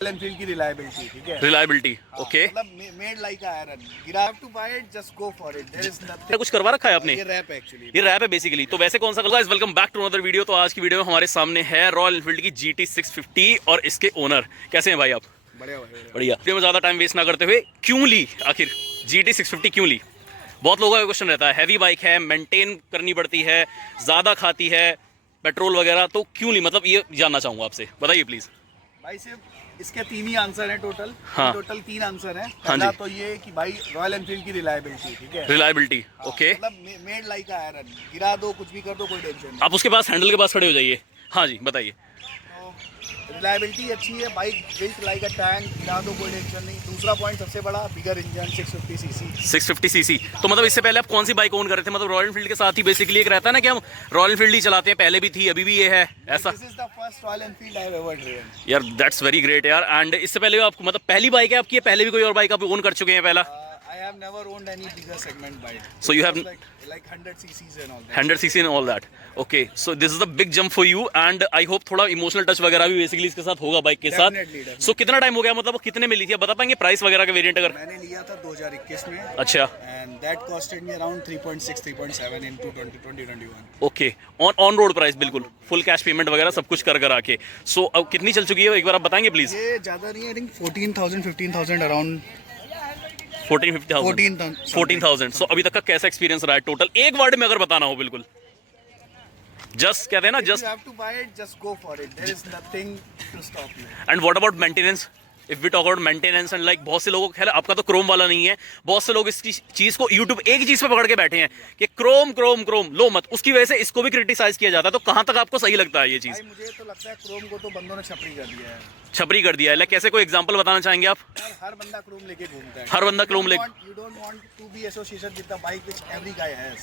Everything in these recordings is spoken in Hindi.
एनफील्ड की रिलायबिलिटी, ठीक है, रिलायबिलिटी। ओके, मतलब made like iron, you have to buy it, just go for it, there is nothing. कुछ करवा रखा है आपने? ये रैप एक्चुअली, ये रैप है बेसिकली। तो वैसे कौन सा guys, welcome back to another video. तो आज की वीडियो में हमारे सामने है रॉयल एनफील्ड की GT 650 और इसके ओनर। कैसे हैं भाई आप? बढ़िया बढ़िया। वीडियो में ज़्यादा टाइम वेस्ट ना करते हुए, क्यों ली आखिर GT 650 क्यों ली? बहुत लोगों का क्वेश्चन रहता है। हैवी बाइक है, मेंटेन करनी पड़ती है, ज़्यादा खाती है पेट्रोल वगैरह, तो क्यों ली? मतलब ये जानना चाहूँगा आपसे, बताइए प्लीज़। भाई सिर्फ इसके 3 ही आंसर हैं टोटल। हाँ। टोटल 3 आंसर हैं। हाँ पहला जी। तो ये कि भाई रॉयल एनफील्ड की रिलायबिलिटी, ठीक है, रिलायबिलिटी। ओके, मतलब मेड लाइक आयरन, गिरा दो कुछ भी कर दो कोई टेंशन नहीं। आप उसके पास हैंडल के पास खड़े हो जाइए। हाँ जी, बताइए। तो रिलायबिलिटी अच्छी है, bike built like a tank, गिरा दो कोई टेंशन नहीं। दूसरा पॉइंट सबसे बड़ा, बिगर इंजन, 650 सीसी। 650 सीसी। तो मतलब इससे पहले आप कौन सी बाइक ओन कर रहे थे? मतलब रॉयल एनफील्ड के साथ ही बेसिकली एक रहता है ना कि हम रॉयल एनफील्ड ही चलाते हैं, पहले भी थी अभी भी ये है, ऐसा? This is the first royal Enfield I have ever driven. यार दैट्स वेरी ग्रेट यार। एंड इससे पहले आपको मतलब पहली बाइक है आपकी, या पहले भी कोई और बाइक आप ओन कर चुके हैं पहला? I have never owned any bigger segment bike. So you have like 100 cc's and all that. 100 CC and all that. Okay, so this is the big jump for you and I hope थोड़ा इमोशनल टच वगैरह भी बेसिकली इसके साथ होगा बाइक के साथ। Definitely. So कितना टाइम हो गया, मतलब कितने में ली थी? आप बता पाएंगे प्राइस वगैरह का वेरिएंट अगर? मैंने लिया था 2021 में। अच्छा। And that costed me around 3.6, 3.7 into 2021. Okay, on road price बिल्कुल फुल कैश पेमेंट वगैरह सब कुछ कर आके। सो अब कितनी चल चुकी है एक बार आप बताएंगे प्लीज? ये ज्यादा नहीं है, आई थिंक 14,000 15,000 अराउंड। 14,000। सो अभी तक का कैसा एक्सपीरियंस रहा है टोटल, एक वर्ड में अगर बताना हो? बिल्कुल जस्ट कहते हैं ना, just. You have to buy it, just go for it. There is nothing to stop you. And what about maintenance? If we talk about maintenance and like बहुत से लोगों को, खैर आपका तो क्रोम वाला नहीं है, बहुत से लोग इस चीज को यूट्यूब एक ही चीज पे पकड़ के बैठे हैं कि क्रोम क्रोम क्रोम लो मत, उसकी वजह से इसको भी क्रिटिसाइज किया जाता है। तो कहाँ तक आपको सही लगता है ये चीज? भाई मुझे तो लगता है क्रोम को तो बंदों ने छपरी कर दिया है। छपरी कर दिया है? लाइक कैसे, कोई एग्जांपल बताना चाहेंगे आप? हर बंदा क्रोम लेके घूमता है। हर बंदा क्रोम ले। You don't want to be associated with the bike which every guy has.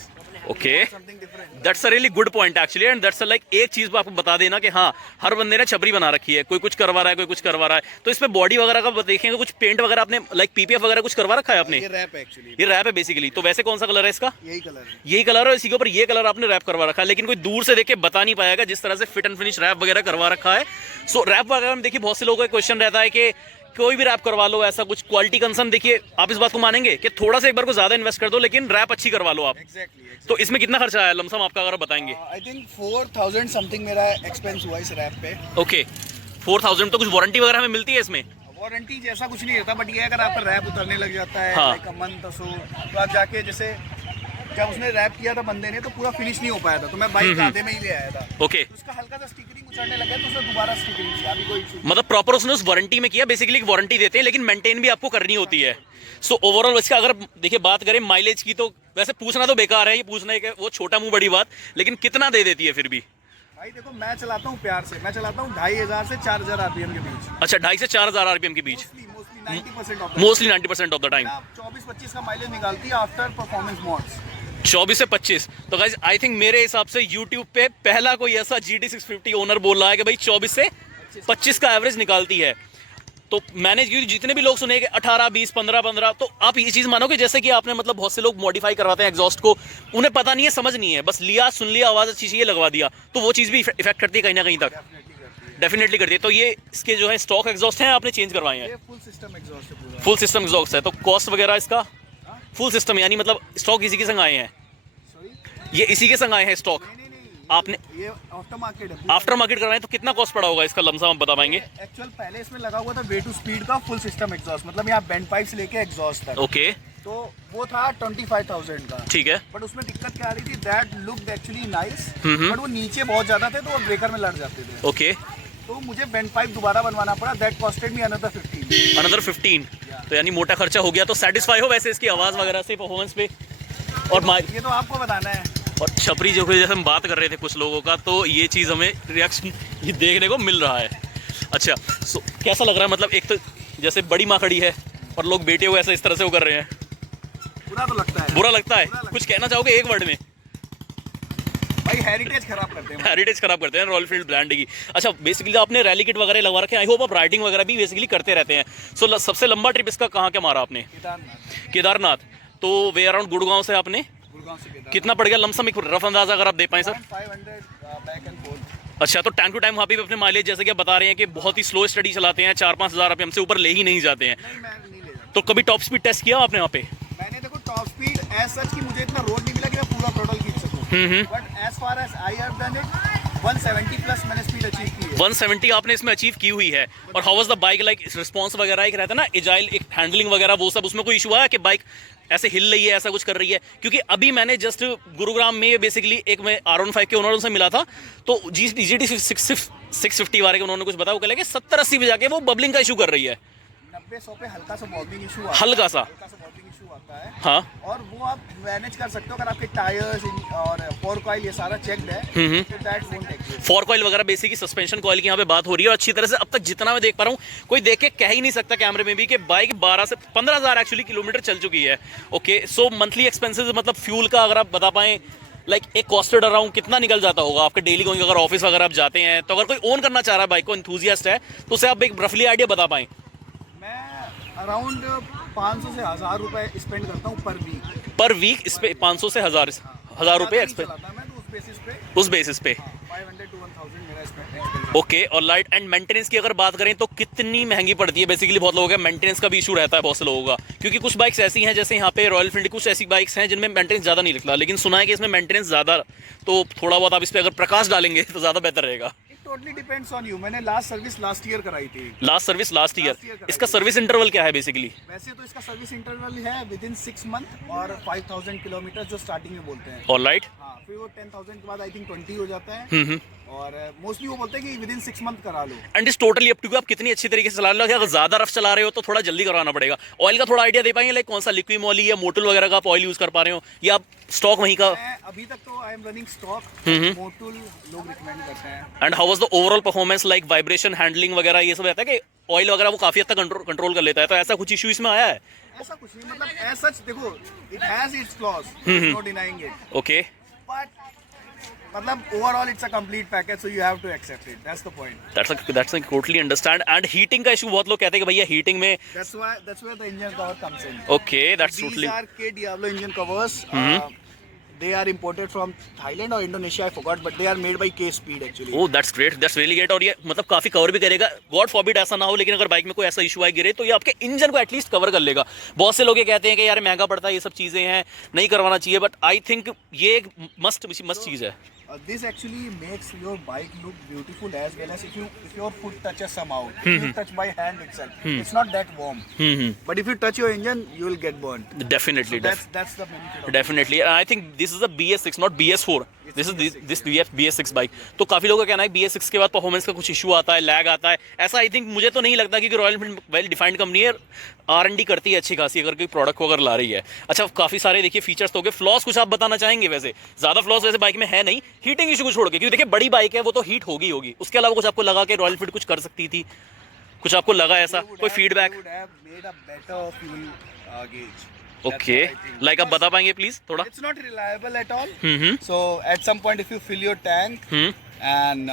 Okay, You want something different. That's a really good point actually. And that's like एक चीज आपको बता देना कि हाँ, हर बंदे ने छपरी बना रखी है, कोई कुछ करवा रहा है, कोई कुछ करवा रहा है। तो इसमें बॉडी वगैरह का देखेंगे, कुछ पेंट वगैरह आपने लाइक PPF वगैरह कुछ करवा रखा है आपने? ये रैप एक्चुअली। ये रैप है बेसिकली। तो वैसे कौन सा कलर है इसका? यही कलर है। यही कलर है, इसी के ऊपर ये कलर आपने रैप करवा रखा है, लेकिन कोई दूर से देख के बता नहीं पाएगा जिस तरह से फिट एंड फिनिश रैप वगैरह करवा रखा है। सो रैप वगैरह में देखिए बहुत से लोगों का क्वेश्चन रहता है कि कोई भी रैप करवा लो, ऐसा कुछ क्वालिटी कंसर्न। देखिए आप इस बात को मानेंगे कि थोड़ा सा एक बार को ज्यादा इन्वेस्ट कर दो, लेकिन रैप अच्छी करवा लो आप। Exactly. तो इसमें कितना खर्चा आया लमसम आपका, अगर बताएंगे? आई थिंक 4,000 समथिंग मेरा एक्सपेंस हुआ इस रैप पे। ओके, 4,000। तो कुछ वारंटी वगैरह हमें मिलती है इसमें? वारंटी जैसा कुछ नहीं रहता, बट ये अगर आपका रैप उतरने लग जाता है हाँ। लाइक अ मंथ और सो, तो आप जाके, जैसे जब उसने रैप किया था बंदे ने, तो पूरा फिनिश नहीं हो पाया था, तो मैं बाइक आधे में ही ले आया था। ओके, तो उसका हल्का सा स्टिकरिंग उतरने लगा, तो उसने दोबारा स्टिकरिंग किया, अभी कोई इशू। मतलब प्रॉपर उसने उस वारंटी में किया। बेसिकली वारंटी देते हैं, लेकिन मेंटेन भी आपको करनी होती है। सो ओवरऑल इसका अगर देखिए बात करें माइलेज की, तो वैसे पूछना तो बेकार है, ये पूछना है कि वो छोटा मुंह बड़ी बात, लेकिन कितना दे देती है फिर भी? भाई देखो, मैं चलाता हूँ प्यार से, मैं चलाता हूँ 2,500 से 4,000 RPM के बीच। अच्छा, 2,500 से 4,000 RPM के बीच, mostly 90% of the time. Time. 24-25 का माइलेज निकालती है आफ्टर परफॉर्मेंस मोड्स। 24 से 25। तो गाइस आई थिंक मेरे हिसाब से YouTube पे पहला कोई ऐसा GT 650 ओनर बोल रहा है कि भाई 24 से 25 का एवरेज निकालती है। तो मैंने जितने भी लोग सुने कि 18, 20, 15, तो आप ये चीज़ मानो कि जैसे कि आपने मतलब बहुत से लोग मॉडिफाई करवाते हैं एग्जॉस्ट को, उन्हें पता नहीं है, समझ नहीं है, बस लिया, सुन लिया, आवाज़ अच्छी चाहिए, लगवा दिया, तो वो चीज़ भी इफेक्ट करती है कहीं ना कहीं तक। डेफिनेटली करती है। तो ये इसके जो है स्टॉक एग्जॉस्ट हैं, आपने चेंज करवाए हैं? फुल सिस्टम एग्जॉस्ट है पूरा। फुल सिस्टम एग्जॉस्ट है। तो कॉस्ट वगैरह इसका? फुल सिस्टम यानी मतलब स्टॉक इसी के संग आए हैं? सॉरी, ये इसी के संग आए हैं स्टॉक आपने? ये आफ्टर मार्केट है। आफ्टर मार्केट करवाएं तो कितना कॉस्ट पड़ा होगा इसका लमसम, आप बता पाएंगे? एक्चुअल पहले इसमें लगा हुआ था वे टू स्पीड का फुल सिस्टम एग्जॉस्ट, मतलब यहाँ बेंड पाइप्स लेके एग्जॉस्ट तक। ओके, तो वो था 25,000 का। ठीक है। बट उसमें दिक्कत क्या आ रही थी, that looked actually nice, but वो नीचे बहुत ज्यादा थे, तो वो ब्रेकर में लड़ जाते थे। ओके, तो मुझे बेंड पाइप दोबारा बनवाना पड़ा, that costed me another 15। Another 15। तो यानी मोटा खर्चा हो गया। तो सेटिस्फाई हो वैसे इसकी आवाज़ वगैरह से, परफॉर्मेंस पे और ये तो आपको बताना है। और छपरी जो जैसे हम बात कर रहे थे कुछ लोगों का, तो ये चीज़ हमें रिएक्शन ये देखने को मिल रहा है। अच्छा, सो कैसा लग रहा है? मतलब एक तो जैसे बड़ी माँ खड़ी है और लोग बेटे हुए ऐसे इस तरह से वो कर रहे हैं, बुरा तो लगता है। बुरा लगता है। कुछ कहना चाहोगे एक वर्ड में? भाई हेरिटेज खराब करते हैं। हेरिटेज खराब करते हैं रॉयल एनफील्ड ब्रांड की। अच्छा, बेसिकली आपने रैली किट वगैरह लगवा रखे हैं, आई होप आप राइडिंग वगैरह भी बेसिकली करते रहते हैं। सो सबसे लंबा ट्रिप इसका कहाँ क्या मारा आपने? केदारनाथ। तो वे अराउंड गुड़गांव से आपने गुड़गांव से कितना पड़ गया लमसम, एक रफ अंदाजा अगर आप दे पाए सर? 500 back and fourth. अच्छा, तो टाइम टू टाइम वहाँ पे भी अपने माइलेज जैसे कि आप बता रहे हैं कि बहुत ही स्लो स्टडी चलाते हैं, 4-5 हज़ार RPM से ऊपर ले ही नहीं जाते हैं। नहीं, मैं नहीं ले जाता। तो कभी टॉप स्पीड टेस्ट किया आपने वहाँ पे? मैंने देखो टॉप स्पीड एज सच कि मुझे इतना रोड नहीं मिला कि मैं पूरा थ्रोटल खींच सकूं, but as far as I have done it 170 plus मैंने स्पीड अचीव की है। 170 आपने इसमें अचीव की हुई है। और how was the bike like? Response वगैरह एक रहता है ना, एजाइल, एक हैंडलिंग वगैरह, वो सब उसमें कोई इशू आया कि बाइक ऐसे हिल रही है, ऐसा कुछ कर रही है? क्योंकि अभी मैंने जस्ट गुरुग्राम में बेसिकली एक मैं R15 के ओनरों से मिला था, तो GT 650 वाले के उन्होंने कुछ बताया, वो कह लगे 70-80 पे जाके वो बबलिंग का इशू कर रही है। 90-100 पे हल्का सा बॉबिंग इशू आता है, हल्का सा बॉबिंग इशू आता है। हाँ, और वो आप मैनेज कर सकते हो अगर आपके टायर्स और फोर कॉइल ये सारा चेक्ड है, तो that won't exist. Four coil वगैरह बेसिकली सस्पेंशन कॉइल की यहाँ पे बात हो रही है। और अच्छी तरह से अब तक जितना मैं देख पा रहा हूँ, कोई देख के कह ही नहीं सकता कैमरे में भी कि बाइक 12 से 15,000 एक्चुअली किलोमीटर चल चुकी है। ओके, सो मंथली एक्सपेंसेस मतलब फ्यूल का अगर आप बता पाएं, लाइक एक कॉस्टेड अराउंड कितना निकल जाता होगा आपके डेली गोइंग, अगर ऑफिस वगैरह आप जाते हैं, तो अगर कोई ओन करना चाह रहा है बाइक को, एंथुसियास्ट है, तो उसे आप एक रफली आइडिया बता पाएं। मैं अराउंड 500 से 1000 रुपए स्पेंड करता हूँ पर वीक इस पे 500 से 1000 रुपए एक्सपेंस चलाता मैं तो उस बेसिस पे। 500 to 1000 मेरा स्पेंड। ओके, और लाइट एंड मेंटेनेंस की अगर बात करें तो कितनी महंगी पड़ती है? बेसिकली बहुत लोगों का मेंटेनेंस का भी इशू रहता है बहुत से लोगों का, क्योंकि कुछ बाइक्स ऐसी हैं जैसे यहाँ पे रॉयल एनफील्ड, कुछ ऐसी बाइक्स हैं जिनमें मेंटेनेंस ज़्यादा नहीं लिखता, लेकिन सुना है कि इसमें मेंटेनेंस ज़्यादा, तो थोड़ा बहुत आप इस पर अगर प्रकाश डालेंगे तो ज़्यादा बेहतर रहेगा। Totally depends on you. मैंने लास्ट सर्विस लास्ट ईयर कराई थी। लास्ट सर्विस लास्ट ईयर, कराई इसका सर्विस इंटरवल क्या है बेसिकली? वैसे तो इसका सर्विस इंटरवल है विद इन 6 मंथ और 5000 किलोमीटर जो स्टार्टिंग में बोलते हैं। ऑलराइट। हाँ, फिर वो 10,000 के बाद आई थिंक 20 हो जाता है। और मोस्टली वो बोलते हैं कि विद इन 6 मंथ करा लो। And is totally up to you, आप कितनी अच्छी तरीके से चला लो। अगर ज्यादा रफ चला रहे हो तो थोड़ा जल्दी करवाना पड़ेगा। ऑयल का थोड़ा आइडिया दे पाएंगे, लाइक कौन सा लिक्विड मॉल या मोटुल वगैरह का आप ऑयल यूज कर पा रहे हो, या आप स्टॉक वहीं का? मैं अभी तक तो I am running stock, Motul लोग रिकमेंड करते हैं। And how was the overall performance, like vibration, handling वगैरह ये सब रहता है कि ऑयल वगैरह वो काफी हद तक कंट्रोल कर लेता है, तो ऐसा कुछ इशू इसमें आया है? ऐसा कुछ नहीं, मतलब एज सच देखो it has its flaws, no denying it, okay, but मतलब overall it's a complete package, so you have to accept it, that's the point. That's I totally understand. And heating का इशू बहुत लोग कहते हैं कि भैया हीटिंग में, That's where the engine cover comes in. Okay, that's These totally, are K Diablo engine covers. They are imported from Thailand or Indonesia, I forgot, but they are made by K Speed actually. Oh that's great, that's really great. और ये मतलब काफी कवर भी करेगा, गॉड फॉरबिड ऐसा ना हो, लेकिन अगर बाइक में कोई ऐसा इशू आए गिरे तो ये आपके इंजन को एटलीस्ट कवर कर लेगा। बहुत से लोग ये कहते हैं कि यार महंगा पड़ता है, ये सब चीजें हैं, नहीं करवाना चाहिए, बट आई थिंक ये एक मस्ट चीज है। This actually makes your bike look beautiful as well as if your foot touches somehow. If you touch by hand itself, it's not that warm. But if you touch your engine, you will get burnt. Definitely, So that's the benefit of it. definitely. And I think this is a BS6, not BS4. This BS6 bike. तो काफी लोगों का कहना है BS6 के बाद परफॉर्मेंस का कुछ इशू आता है, लैग आता है, ऐसा आई थिंक मुझे तो नहीं लगता, क्योंकि royal Enfield well defined company है, R&D करती है अच्छी खासी अगर कोई प्रोडक्ट को अगर ला रही है। अच्छा, काफी सारे देखिए फीचर्स तो हो गए, फ्लॉस कुछ आप बताना चाहेंगे? वैसे ज्यादा फ्लॉस वैसे बाइक में है नहीं, हीटिंग इशू को छोड़ के, क्योंकि देखिए बड़ी बाइक है वो तो हीट होगी, उसके अलावा कुछ आपको लगा कि रॉयल एनफील्ड कुछ कर सकती थी, कुछ आपको लगा ऐसा कोई फीडबैक? ओके, लाइक आप बता पाएंगे प्लीज थोड़ा? It's not reliable at all. So at some point, if you fill your tank, and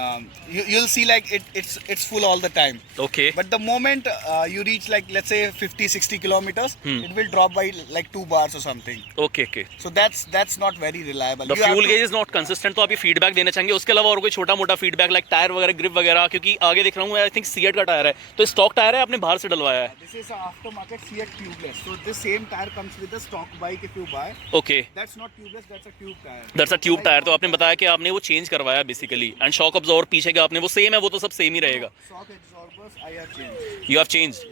you'll see like it's full all the time. Okay. But the moment you reach like let's say 50-60 kilometers, it will drop by like 2 bars or something. Okay, okay. So that's not very reliable. The fuel gauge is not consistent, तो आप ये फीडबैक देना चाहेंगे? उसके अलावा और कोई छोटा मोटा फीडबैक लाइक टायर वगैरह, ग्रिप वगैरह? क्योंकि आगे देख रहा हूँ आई थिंक सीएट का टायर है, तो स्टॉक टायर है आपने बाहर से डलवाया है? This is a aftermarket Seat tubeless. So this same tire comes with the stock bike if you buy. Okay. That's not tubeless, that's a tube tire. That's a tube tire, तो आपने बताया कि आपने वो चेंज करवाया बेसिकली, एंड शॉक अब्जॉर्बर पीछे का आपने वो सेम है, वो तो सब सेम ही रहेगा? Shock absorbers I have changed. You have changed.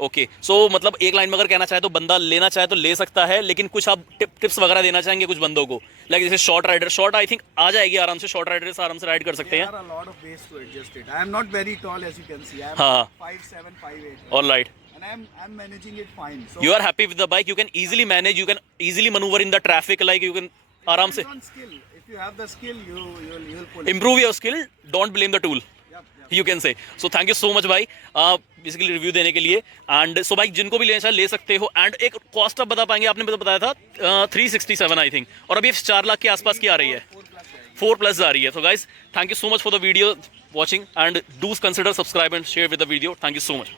Okay, so मतलब एक लाइन में अगर कहना चाहे तो बंदा लेना चाहे तो ले सकता है, लेकिन कुछ आप टिप्स वगैरह देना चाहेंगे कुछ बंदों को, लाइक जैसे short rider? Short I think आ जाएगी आराम से, शॉर्ट राइडर से आराम से राइड कर सकते हैं। There are a lot of ways to adjust it. I am not very tall as you can see. I am हाँ. 5'7", 5'8". Alright, And I'm managing it fine. So you are happy with the bike, you can easily manage, you can easily maneuver in the traffic, like you can आराम से it's on skill. If you have the skill, you'll pull it. improve your skill, don't blame the tool, Yep. you can say. So thank you so much भाई बेसिकली रिव्यू देने के लिए। एंड सो बाइक जिनको भी लेना चाहे ले सकते हो। एंड एक कॉस्ट आप बता पाएंगे? आपने बताया था 367 आई थिंक, और अभी 4 लाख के आसपास की आ रही है, 4+ आ रही है। तो guys thank you so much for the video watching, and do consider subscribe and share with the video. Thank you so much.